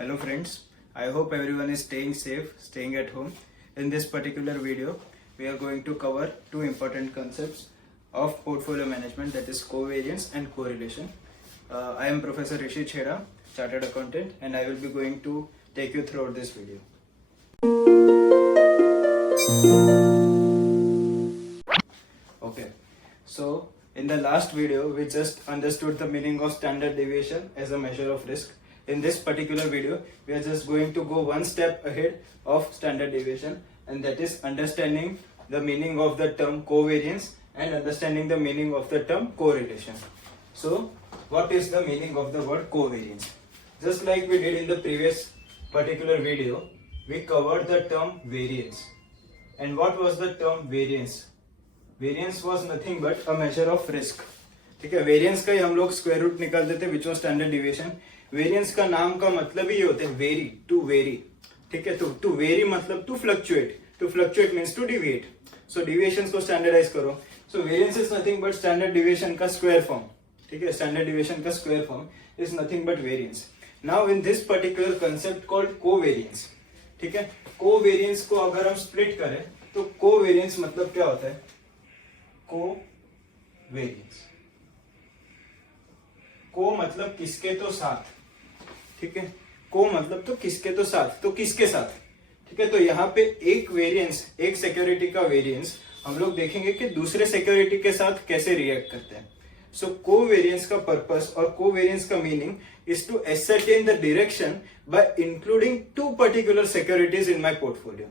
Hello friends, I hope everyone is staying safe, staying at home. In this particular video, we are going to cover two important concepts of portfolio management, that is covariance and correlation. I am Professor Rishi Chheda, Chartered Accountant, and I will be going to take you throughout this video. Okay, so in the last video, we just understood the meaning of standard deviation as a measure of risk. In this particular video, we are just going to go one step ahead of standard deviation, and that is understanding the meaning of the term covariance and understanding the meaning of the term correlation. So, what is the meaning of the word covariance? Just like we did in the previous particular video, we covered the term variance. And what was the term variance? Variance was nothing but a measure of risk. ठीक है, variance का ही हम लोग square root निकालते थे which was standard deviation. Variance का नाम का मतलब ही होता है वेरी, टू वेरी. ठीक है, तो टू वेरी मतलब to fluctuate means to deviate. So deviations को स्टैंडर्डाइज करो. So variance is nothing but standard deviation का स्क्वायर फॉर्म. ठीक है, स्टैंडर्ड डिविएशन का square form is nothing but variance. Now in this particular concept called covariance. ठीक है, covariance को अगर हम स्प्लिट करें तो कोवेरिएंस मतलब क्या होता है? कोवेरिएंस, को मतलब किसके तो साथ. ठीक है, को मतलब तो किसके तो साथ, तो किसके साथ. ठीक है, तो यहाँ पे एक वेरिएंस, एक सिक्योरिटी का वेरिएंस हम लोग देखेंगे कि दूसरे सिक्योरिटी के साथ कैसे रिएक्ट करते हैं. सो कोवेरिएंस का पर्पस और कोवेरिएंस का meaning is to ascertain the direction by including two particular securities in my portfolio.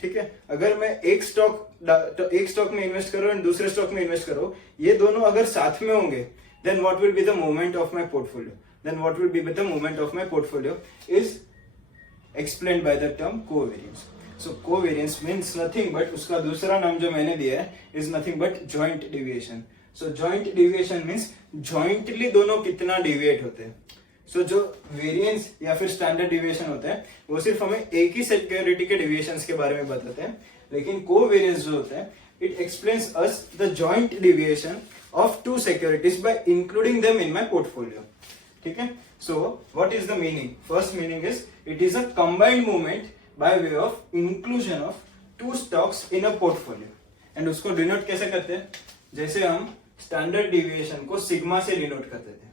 ठीक है, अगर मैं एक स्टॉक में इन्वेस्ट करो एंड दूसरे स्टॉक में इन्वेस्ट करो, ये दोनों अगर साथ में होंगे, then what will be the movement of my portfolio? Then what will be the movement of my portfolio is explained by the term covariance. So covariance means nothing but उसका दूसरा नाम जो मैंने दिया है is nothing but joint deviation. So joint deviation means jointly दोनों कितना deviate होते हैं. So जो variance या फिर standard deviation होता है वो सिर्फ हमें एक ही security के deviations के बारे में बताते हैं, लेकिन covariance जो होता है it explains us the joint deviation of two securities by including them in my portfolio. ठीक है, so what is the meaning? First meaning is it is a combined movement by way of inclusion of two stocks in a portfolio. and उसको denote कैसे करते हैं? जैसे हम standard deviation को sigma से डिनोट करते थे.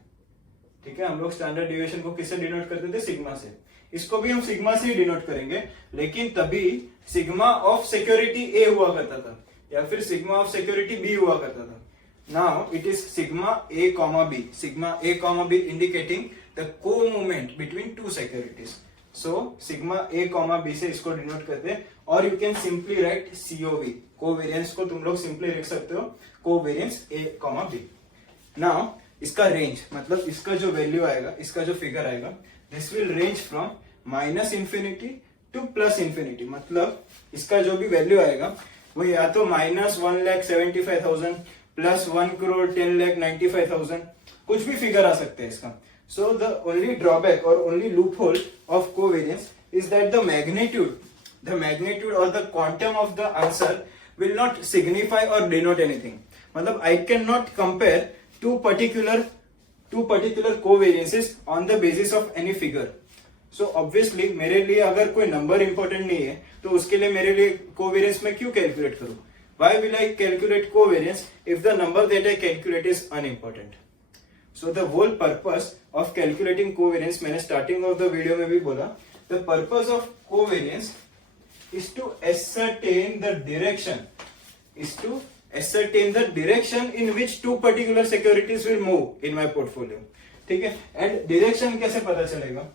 ठीक है, हम लोग स्टैंडर्ड डिविएशन को किससे डिनोट करते थे? सिग्मा से. इसको भी हम सिग्मा से ही डिनोट करेंगे, लेकिन तभी सिग्मा ऑफ सिक्योरिटी ए हुआ करता था या फिर सिग्मा ऑफ सिक्योरिटी बी हुआ करता था. Now it is sigma A comma B. Sigma A comma B indicating the co-movement between two securities. So sigma A comma B से इसको डिनोट करते हैं, और you can simply write COV. Covariance को तुम लोग simply लिख सकते हो covariance A comma B. Now इसका रेंज मतलब इसका जो वैल्यू आएगा, इसका जो फिगर आएगा, this will range from minus infinity to plus infinity. मतलब इसका जो भी वैल्यू आएगा वो या तो -1,75,000 प्लस 1,10,95,000 कुछ भी फिगर आ सकते हैं इसका. सो द ओनली ड्रॉबैक और only loop hole of covariance is that the magnitude और the quantum of the answer will not signify और डिनोट एनीथिंग. मतलब I can not compare two particular covariances on the basis of any figure. So obviously मेरे लिए अगर कोई number important नहीं है तो उसके लिए मेरे लिए कोवेरिएंस में क्यों कैलकुलेट करूं? Why will I calculate covariance if the number that I calculate is unimportant? So the whole purpose of calculating covariance, मैंने starting of the video में भी बोला, the purpose of covariance is to ascertain the direction in which two particular securities will move in my portfolio. ठीक है, and direction कैसे पता चलेगा?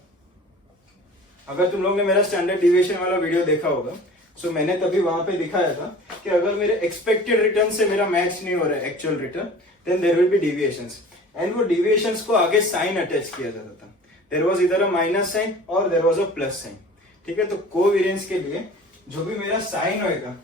अगर तुम लोग ने मेरा स्टैंडर्ड डिविएशन वाला वीडियो देखा होगा, सो मैंने तभी वहां पे दिखाया था कि अगर मेरे एक्सपेक्टेड रिटर्न से मेरा मैच नहीं हो रहा है actual return, then there will be deviations. And वो डिविएशंस को आगे साइन अटैच किया जाता था. देयर वाज इधर अ माइनस साइन और there was a plus sign. ठीक है, तो कोवेरिएंस के लिए जो भी मेरा साइन होएगा,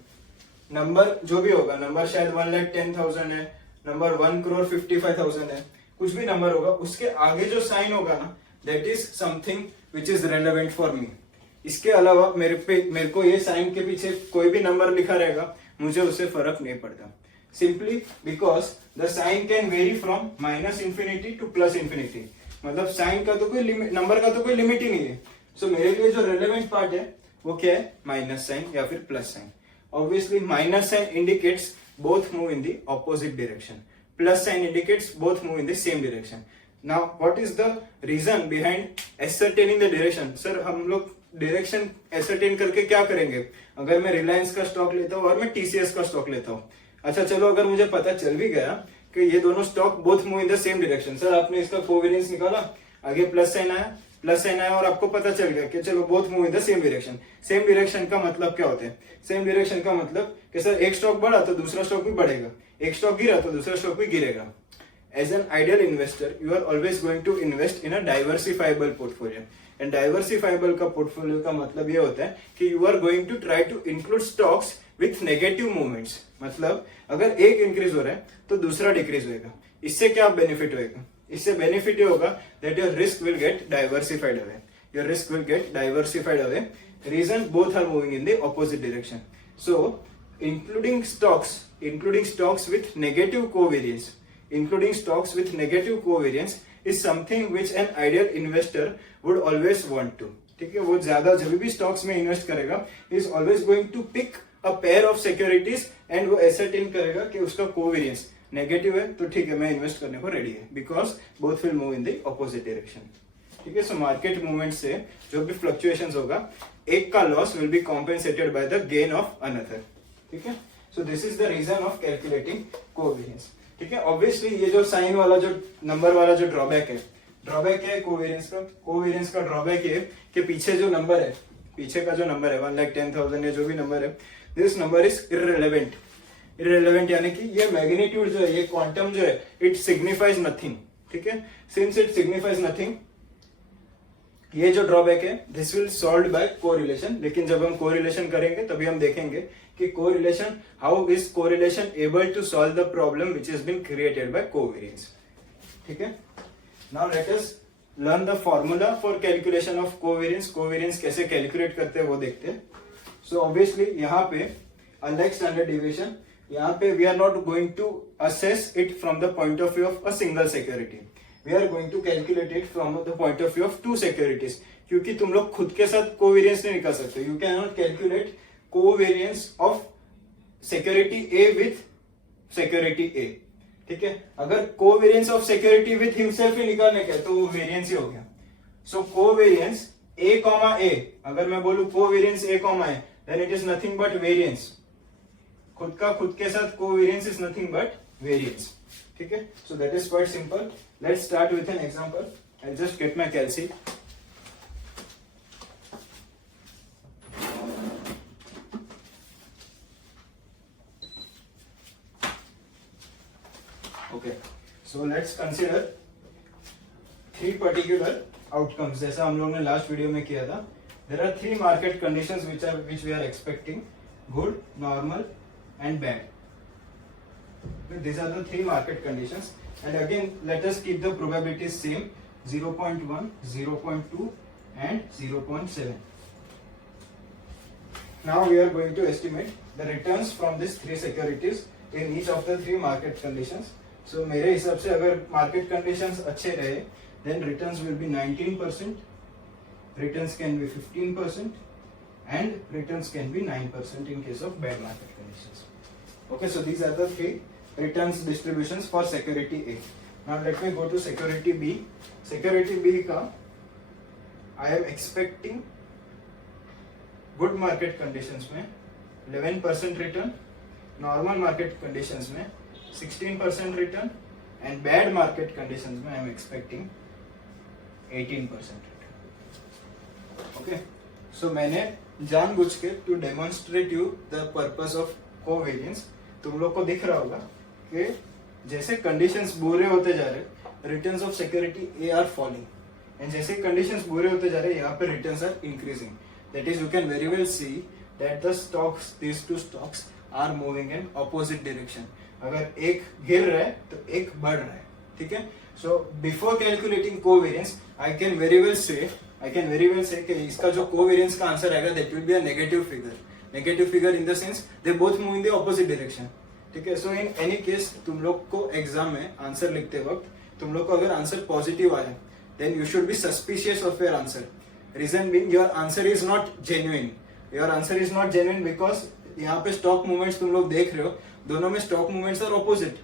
नंबर जो भी होगा, नंबर शायद 1,10,000 है, नंबर 1,55,000 है, कुछ भी नंबर होगा, उसके आगे जो साइन होगा ना, that is something which is relevant for me. इसके अलावा मेरे को ये साइन के पीछे कोई भी नंबर लिखा रहेगा, मुझे उससे फर्क नहीं पड़ता. Simply because the sign can vary from -∞ to +∞. मतलब साइन का तो कोई लिमिट, नंबर का तो कोई लिमिट ही नहीं है. सो मेरे लिए जो रेलेवेंट पार्ट है वो क्या है, माइनस साइन या फिर plus sign. Obviously minus sign indicates both move in the opposite direction, plus sign indicates both move in the same direction. Now what is the reason behind ascertaining the direction? Sir हम लोग direction ascertain करके क्या करेंगे? अगर मैं रिलायंस का stock लेता हूँ और मैं टीसीएस का स्टॉक लेता हूँ, अच्छा चलो अगर मुझे पता चल भी गया कि ये दोनों stock both move in the same direction, sir आपने इसका कोवेरियंस निकाला, आगे प्लस साइन आया और आपको पता चल गया कि चलो both move in the same direction. Same direction का मतलब क्या होता है? सेम डायरेक्शन का मतलब कि सर एक स्टॉक बढ़ा तो दूसरा स्टॉक भी बढ़ेगा, एक स्टॉक गिरा तो दूसरा स्टॉक भी गिरेगा. As an ideal investor, you are always going to invest in a diversifiable portfolio. And diversifiable का portfolio का मतलब ये होता है कि you are going to try to include stocks with negative movements. मतलब अगर एक इंक्रीज हो रहा है तो दूसरा डिक्रीज होगा. इससे क्या बेनिफिट होगा? इससे बेनिफिट ये होगा that your risk will get diversified away. Your risk will get diversified away. Reason both are moving in the opposite direction. So including stocks with negative covariance. Including stocks with negative covariance is something which an ideal investor would always want to. ठीक है, वो ज्यादा जब भी stocks में invest करेगा is always going to pick a pair of securities and वो ascertain करेगा कि उसका कोवेरियंस नेगेटिव है तो ठीक है मैं इन्वेस्ट करने को रेडी है, because both will move in the opposite direction. ठीक है, सो मार्केट मूवमेंट से जो भी फ्लक्चुएशंस होगा एक का loss will be compensated by the gain of another. ठीक है, so this is the reason of calculating covariance. ठीक है, ऑब्वियसली ये जो साइन वाला जो नंबर वाला जो ड्रॉबैक है कोवेरियंस का, कोवेरियंस का ड्रॉबैक है कि पीछे जो नंबर है, पीछे का जो नंबर है 1,10,000 या जो भी नंबर है, दिस नंबर इज इररिलेवेंट यानी कि ये मैग्नीट्यूड जो है, ये क्वांटम जो है, इट सिग्निफाइज नथिंग. ठीक है, सिंस इट सिग्निफाइज नथिंग, ये जो ड्रॉबैक है this will solve by correlation. लेकिन जब हम कोरिलेशन करेंगे तभी हम देखेंगे कि correlation, how is correlation able to solve the problem which has been created by covariance. ठीक है, now let us learn the formula for calculation of covariance. Covariance कैसे कैलकुलेट करते हैं वो देखते हैं. सो ऑब्वियसली यहाँ पे अनलाइक स्टैंडर्ड डिविएशन, यहाँ पे we are not going to assess it from the point of view of a single security, we are going to calculate it from the point of view of two securities. क्योंकि तुम लोग खुद के साथ covariance नहीं निकाल सकते. You can not calculate covariance of security A with security A. ठीक है, अगर covariance of security with himself ही निकालने का तो वो वेरियंस ही हो गया. सो कोवेरियंस ए कॉमा ए, अगर मैं बोलूं covariance A comma A, then it is nothing but variance. खुद के साथ covariance is nothing but variance. ठीक है, so that is quite simple. Let's start with an example. I just get my calci. Okay, so let's consider three particular outcomes. जैसा हम लोग ने last video में किया था. There are three market conditions which we are expecting: good, normal, and bad. These are the three market conditions. And again, let us keep the probabilities same: 0.1, 0.2, and 0.7. Now we are going to estimate the returns from these three securities in each of the three market conditions. So मेरे हिसाब से अगर market conditions अच्छे रहे then returns will be 19%, returns can be 15%, and returns can be 9% in case of bad market conditions. Okay, so these are the three returns distributions for security A. Now let me go to security B. Security B का I am expecting good market conditions में 11% return, normal market conditions में 16% return, and bad market conditions में I am expecting 18% return. Okay, so मैंने जानबूझ के to demonstrate you the purpose of covariance, तुम लोग को दिख रहा होगा कि जैसे conditions बुरे होते जा रहे, returns of security A are falling, and जैसे conditions बुरे होते जा रहे, यहाँ पे returns are increasing. That is, you can very well see that the stocks, these two stocks are moving in opposite direction. अगर एक गिर रहा है तो एक बढ़ रहा है. ठीक है, so before calculating covariance I can very well से कि इसका जो कोवेरियंस का आंसर आएगा that will be a negative figure in the sense they both move in the opposite direction. ठीक है, सो इन एनी केस तुम लोग को एग्जाम में आंसर लिखते वक्त तुम लोग को अगर आंसर पॉजिटिव आए then you should be suspicious of your answer. Reason being your answer is not genuine, your answer is not genuine because यहाँ पे स्टॉक मूवमेंट्स तुम लोग देख रहे हो, दोनों में stock movements are opposite,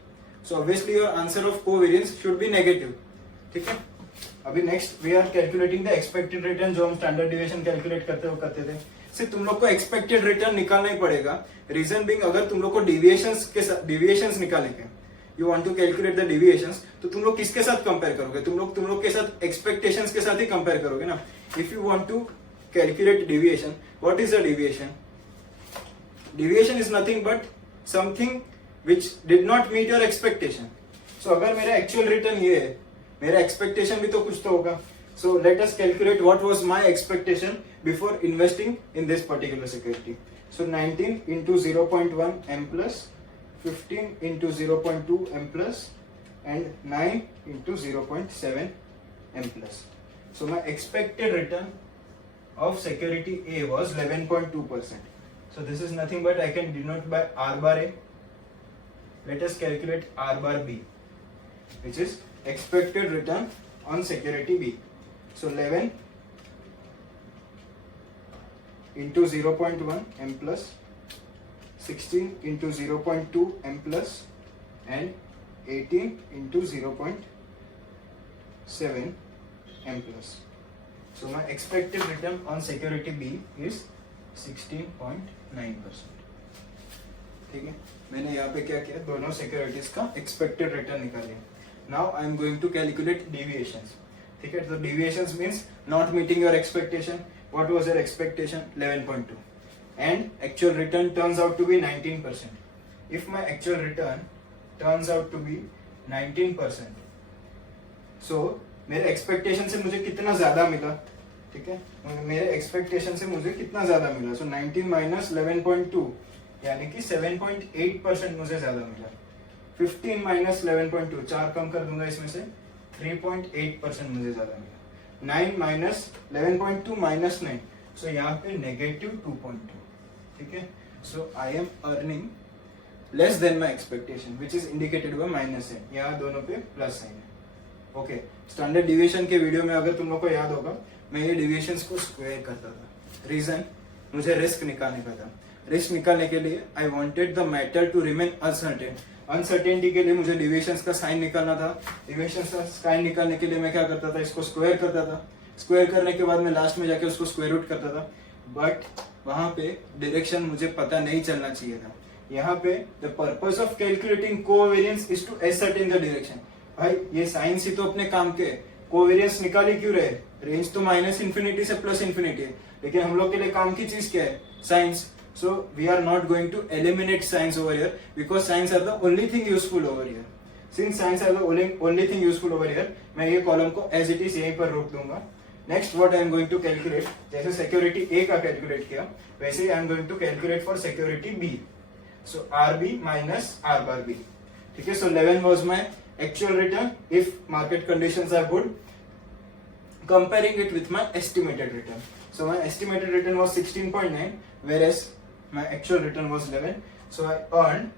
so obviously your answer of covariance should be negative. ठीक है, अभी next we are calculating the expected return, जो हम स्टैंडर्ड डिविएशन कैलकुलेट करते थे। सिर्फ तुम लोग को एक्सपेक्टेड रिटर्न निकालना ही पड़ेगा। रीजन बीइंग अगर तुम लोग को डिविएशंस निकालने के, you want to calculate the deviations, तो तुम लोग किसके साथ कंपेयर करोगे? तुम लोग के साथ एक्सपेक्टेशंस के साथ ही कंपेयर करोगे ना। If you want to calculate deviation, what is the deviation? Deviation is nothing but something which did not meet your expectation. So अगर मेरा एक्चुअल रिटर्न ये है, मेरा एक्सपेक्टेशन भी तो कुछ तो होगा। So let us calculate what was my expectation before investing in this particular security. So 19 into 0.1 m plus, 15 into 0.2 m plus, and 9 into 0.7 m plus. So my expected return of security A was 11.2%. So this is nothing but I can denote by R bar A. Let us calculate R bar B, which is expected return on security B. So 11 into 0.1 m plus, 16 into 0.2 m plus, and 18 into 0.7 m plus. So my expected return on security B is 16.9%. ठीक है, मैंने यहाँ पे क्या किया, दोनों securities का expected return निकाले। Now I am going to calculate deviations. ठीक है, तो deviations means not meeting your expectation. What was your expectation? 11.2 and actual return turns out to be 19%. If my actual return turns out to be 19%, so मेरे expectation से मुझे कितना ज्यादा मिला? ठीक है, मेरे एक्सपेक्टेशन से मुझे कितना ज्यादा मिला? सो 19 माइनस 11.2 यानी कि 7.8% मुझे ज्यादा मिला। 15 माइनस 11.2, 4 कम कर दूंगा इसमें से, 3.8% मुझे ज्यादा मिला। 9 माइनस 11.2 माइनस 9, सो यहाँ पे नेगेटिव 2.2। ठीक है, so I am earning less than my expectation which is indicated by minus है, यहाँ दोनों पे प्लस साइन है। ओके, स्टैंडर्ड डिविएशन के वीडियो में अगर तुम लोग को याद होगा, मैं ये डिविएशंस को स्क्वायर करता था। रीजन, मुझे रिस्क निकालने का था। रिस्क निकालने के लिए I wanted the matter to remain uncertain. Uncertainty के लिए मुझे डिविएशंस का साइन निकालना था। डिविएशंस का साइन निकालने के लिए मैं क्या करता था, इसको स्क्वायर करता था। स्क्वायर करने के बाद मैं लास्ट में जाके उसको स्क्वायर रूट करता था, बट वहां पे डायरेक्शन मुझे पता नहीं चलना चाहिए था। यहाँ पे the purpose of calculating covariance is to ascertain the direction. भाई ये साइंस ही तो अपने काम के, कोवेरियंस निकाल ही क्यों रहे? रेंज तो माइनस इन्फिनिटी से प्लस इन्फिनिटी है, लेकिन हम लोग के लिए काम की चीज क्या है? Science. So we are not going to eliminate signs over here because signs are the only thing useful over here. Since signs are the only thing useful over here, मैं ये कॉलम को as it is यहीं पर रोक दूंगा। Next what I am going to calculate, जैसे security A का calculate किया, वैसे ही I am going to calculate for security B. So RB minus R bar B. ठीक है, so 11 was my actual return if market conditions are good. Comparing it with my estimated return. So my estimated return was 16.9, whereas my actual return was 11. So I earned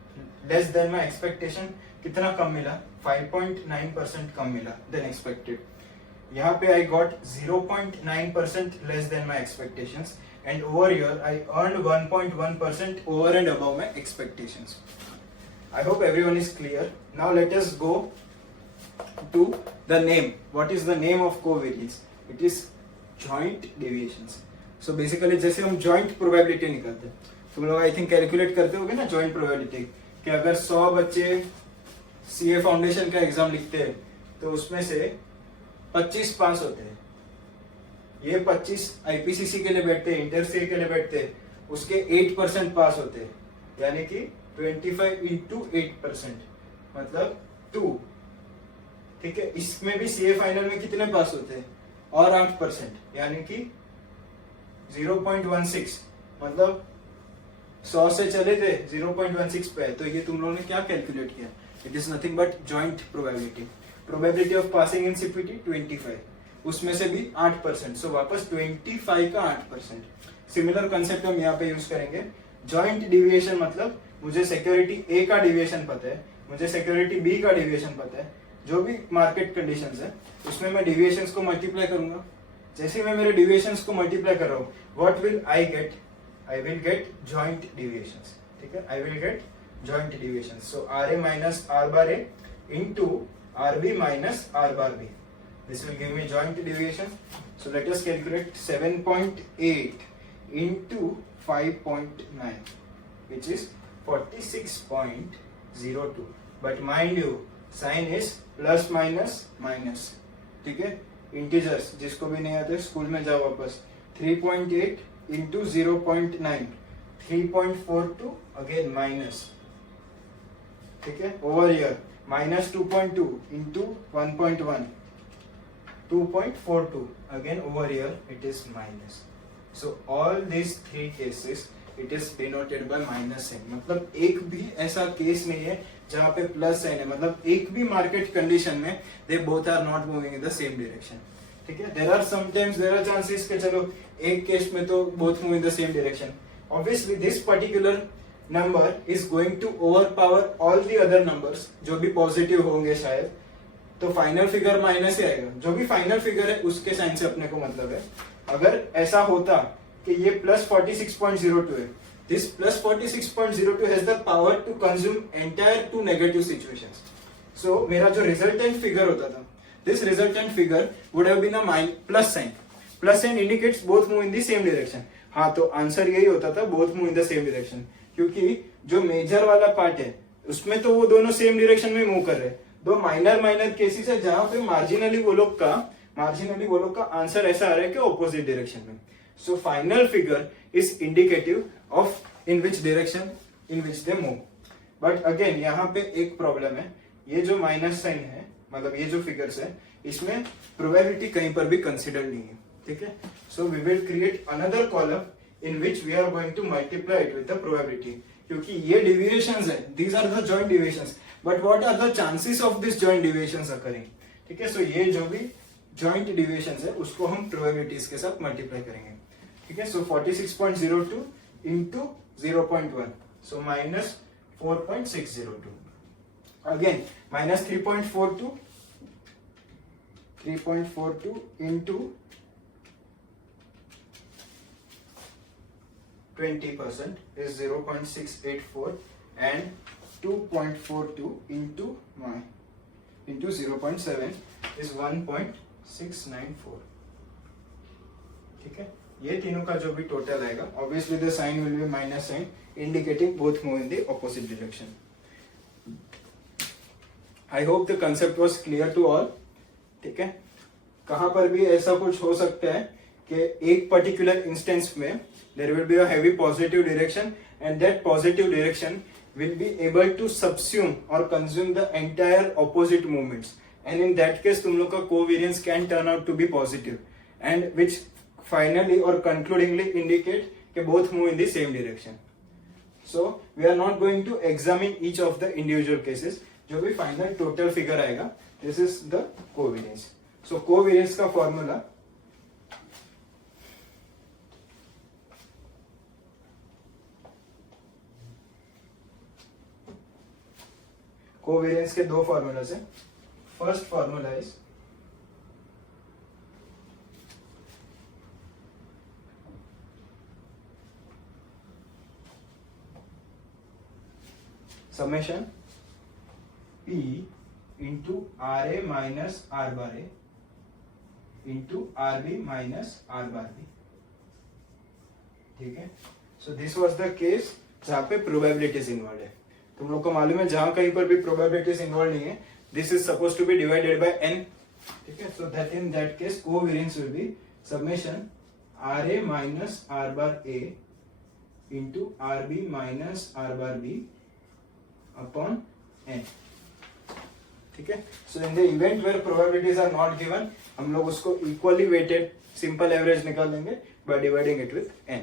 less than my expectation. कितना कम मिला? 5.9% कम मिला than expected. यहाँ पे I got 0.9% less than my expectations, and over here I earned 1.1% over and above my expectations. I hope everyone is clear. Now let us go to the name. What is the name of covariance? It is joint deviations. So basically जैसे हम joint probability निकालते हैं, तुम लोग I think calculate करते होगे ना joint probability, कि अगर 100 बच्चे सीए फाउंडेशन का एग्जाम लिखते हैं तो उसमें से 25 पास होते हैं। ये 25 आईपीसीसी के लिए बैठते हैं, इंटर सीए के लिए बैठते हैं, उसके 8% पास होते हैं, यानी कि 25 into 8% मतलब 2। ठीक है, इसमें भी सीए फाइनल में कितने पास होते हैं? और 8%, यानी कि 0.16, मतलब 100 से चले थे 0.16 पे, तो ये तुम लोगों ने क्या कैलकुलेट किया? It is nothing butt joint probability. Probability of passing in CPT 25, उसमें से भी 8%, सो वापस 25 का 8%। सिमिलर कंसेप्ट हम यहाँ पे यूज करेंगे। जॉइंट डिविएशन मतलब मुझे सिक्योरिटी ए का डिविएशन पता है, मुझे सिक्योरिटी बी का डिविएशन पता है, जो भी मार्केट कंडीशंस है उसमें मैं डिविएशंस को मल्टीप्लाई करूंगा। जैसे मैं मेरे डिविएशंस को मल्टीप्लाई कर रहा हूँ, what will I get? I will get joint deviations, ठीक है, I will get joint deviations. So R A minus R bar A into R B minus R bar B. This will give me joint deviation. So let us calculate 7.8 into 5.9, which is 46.02. But mind you, sign is plus minus minus. ठीक है, integers जिसको भी नहीं आते school में जाओ वापस. 3.8 into 0.9, 3.42 again minus. ठीक है, over here minus 2.2 into 1.1. 2.42 again over here it is minus. So all these three cases it is denoted by minus sign. मतलब एक भी ऐसा केस नहीं है जहाँ पे प्लस साइन है. मतलब एक भी मार्केट कंडीशन में they both are not moving in the same direction. ठीक है, there are sometimes there are chances कि चलो एक केस में तो both move in the same direction. Obviously this particular number is going to overpower all the other numbers जो भी positive होंगे शायद. तो फाइनल फिगर माइनस ही आएगा. जो भी फाइनल फिगर है उसके साइन से अपने को मतलब है. अगर ऐसा होता कि ये प्लस 46.02 है, this plus 46.02 has the power to consume entire two negative situations. So मेरा जो रिजल्टेंट फिगर होता था, this resultant figure would have been a plus sign. Plus sign indicates both move in the same direction. हाँ, तो answer यही होता था, both move in the same direction, क्योंकि जो मेजर वाला पार्ट है उसमें तो वो दोनों सेम डायरेक्शन में मूव कर रहे हैं. दो माइनर केसेस है जहां पे मार्जिनली वो लोग का आंसर ऐसा आ रहा है कि ऑपोजिट डायरेक्शन में. So final figure is indicative of in which direction in which they move. But again यहाँ पे एक प्रॉब्लम है. ये जो माइनस साइन है, मतलब ये जो फिगर्स है, इसमें प्रोबेबिलिटी कहीं पर भी कंसिडर नहीं है. ठीक है, so we will create another column in which we are going to multiply it with the probability. क्योंकि ये डिविएशंस है, these are the joint deviations. But what are the chances of this joint deviations occurring? ठीक है, सो ये जो भी joint deviations है उसको हम प्रोबेबिलिटीज के साथ मल्टीप्लाई करेंगे. ठीक है, सो 46.02 into 0.1, so minus 4.602. Again minus 3.42 into 20% is 0.684 and 2.42 into 0.7 is 1.694. ठीक है, ये तीनों का जो भी टोटल आएगा, obviously the sign will be minus sign indicating both move in the opposite direction. I hope the concept was clear to all. ठीक है, कहां पर भी ऐसा कुछ हो सकता है कि एक पर्टिकुलर इंस्टेंस में there will be a heavy positive direction and that positive direction will be able to subsume or consume the entire opposite movements, and in that case तुम लोग का covariance can turn out to be positive and which finally or concludingly indicate कि both move in the same direction. So we are not going to examine each of the individual cases. जो भी final total figure आएगा, this is the covariance. So covariance का formula covariance के दो formulas है. First formula is summation P into R A minus R bar A into R B minus R bar B. ठीक है, so this was the case जहां पे probabilities involve है. तुम लोग को मालूम है जहां कहीं पर भी प्रोबेबिलिटीज इन्वॉल्व नहीं है, this is suppose to be divided by n. ठीक है, so that in that case covariance will be summation R A minus R bar A into R B minus R bar B upon n. ठीक है, so in the event where probabilities are not given, हम लोग उसको equally weighted simple average निकाल देंगे by dividing it with n.